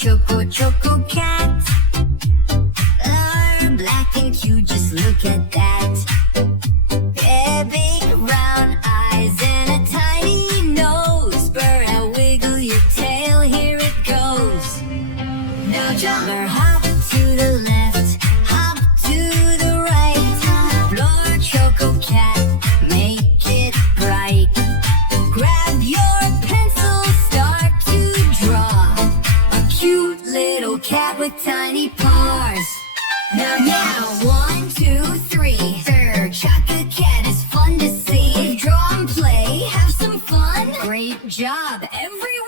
Chococat. Are black and cute, just look at that. Yeah, big round eyes and a tiny nose. Spur out, wiggle your tail, here it goes. Now jump or hop to the left, hop to the right. Floor Chococat, make it bright. Grab your pencil, start to draw a cute little cat with tiny paws. Now, 1, 2, 3. Chococat is fun to see. Draw and play, have some fun. Great job, everyone.